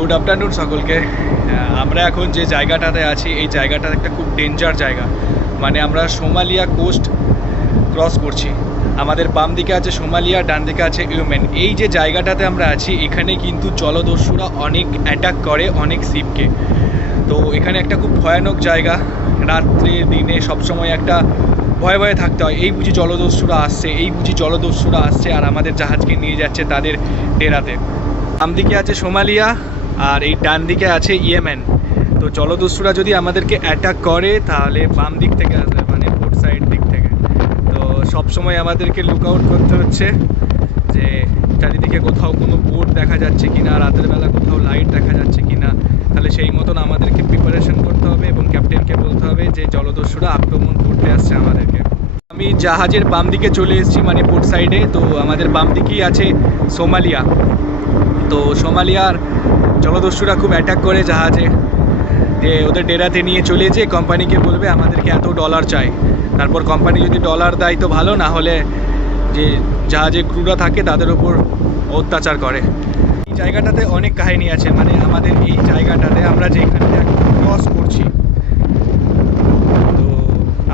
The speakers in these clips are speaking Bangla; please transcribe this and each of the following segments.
গুড আফটারনুন সকলকে। আমরা এখন যে জায়গাটাতে আছি, এই জায়গাটা একটা খুব ডেঞ্জার জায়গা। মানে আমরা সোমালিয়া কোস্ট ক্রস করছি। আমাদের বাম দিকে আছে সোমালিয়া, ডান দিকে আছে ইউমেন। এই যে জায়গাটাতে আমরা আছি, এখানে কিন্তু জলদস্যুরা অনেক অ্যাটাক করে অনেক শিপকে। তো এখানে একটা খুব ভয়ানক জায়গা। রাত্রে, দিনে সবসময় একটা ভয়ে ভয়ে থাকতে হয়। এই বুঝি জলদস্যুরা আসছে, এই বুঝি জলদস্যুরা আসছে আর আমাদের জাহাজকে নিয়ে যাচ্ছে তাদের ডেরাতে। বাম দিকে আছে সোমালিয়া আর এই ডান দিকে আছে ইয়েমেন। তো জলদস্যুরা যদি আমাদেরকে অ্যাটাক করে, তাহলে বাম দিক থেকে আসবে মানে পোর্ট সাইড দিক থেকে। তো সব সময় আমাদেরকে লুক আউট করতে হচ্ছে যে চারিদিকে কোথাও কোনো বোট দেখা যাচ্ছে কিনা, রাতের বেলা কোথাও লাইট দেখা যাচ্ছে কি না তাহলে সেই মতন আমাদেরকে প্রিপারেশন করতে হবে এবং ক্যাপ্টেনকে বলতে হবে যে জলদস্যুরা আক্রমণ করতে আসছে আমাদেরকে। আমি জাহাজের বাম দিকে চলে এসেছি মানে পোর্ট সাইডে তো আমাদের বাম দিকেই আছে সোমালিয়া। তো সোমালিয়ার জলদস্যুরা খুব অ্যাটাক করে জাহাজে। যে ওদের ডেরাতে নিয়ে চলে যেয়ে কোম্পানিকে বলবে, আমাদেরকে এত ডলার চাই। তারপর কোম্পানি যদি ডলার দেয় তো ভালো, না হলে যে জাহাজে ক্রুরা থাকে, তাদের উপর অত্যাচার করে। এই জায়গাটাতে অনেক কাহিনী আছে মানে আমাদের এই জায়গাটাতে আমরা যেখানে ক্রস করছি। তো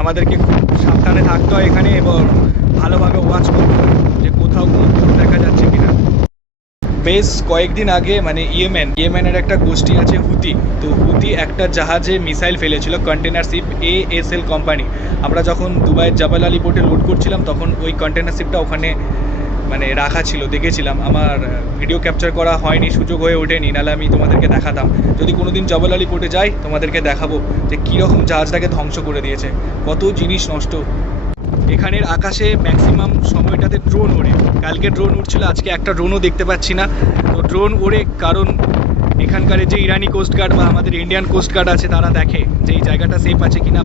আমাদেরকে খুব সাবধানে থাকতে হয় এখানে এবং ভালোভাবে ওয়াচ করতে হয় যে কোথাও কোনো বোট দেখা যাচ্ছে কিনা বেশ কয়েকদিন আগে মানে ইয়েমেন, ইয়েমেনের একটা গোষ্ঠী আছে হুতি। তো হুতি একটা জাহাজে মিসাইল ফেলেছিল container ship A S L company আমরা যখন দুবাইয়ের জাবাল আলী পোর্টে লোড করছিলাম, তখন ওই কন্টেনার শিপটা ওখানে মানে রাখা ছিল, দেখেছিলাম। আমার ভিডিও ক্যাপচার করা হয়নি, সুযোগ হয়ে ওঠেনি, নাহলে আমি তোমাদেরকে দেখাতাম। যদি কোনো দিন জবাল আলী পোর্টে যাই, তোমাদেরকে দেখাবো যে কীরকম জাহাজটাকে ধ্বংস করে দিয়েছে। কত জিনিস নষ্ট। এখানের আকাশে ম্যাক্সিমাম সময়টাতে ড্রোন ওড়ে। কালকে ড্রোন উঠছিল আজকে একটা ড্রোনও দেখতে পাচ্ছি না। তো ড্রোন ওড়ে কারণ এখানকার যে ইরানি কোস্টগার্ড বা আমাদের ইন্ডিয়ান কোস্টগার্ড আছে, তারা দেখে যে এই জায়গাটা সেফ আছে কিনা।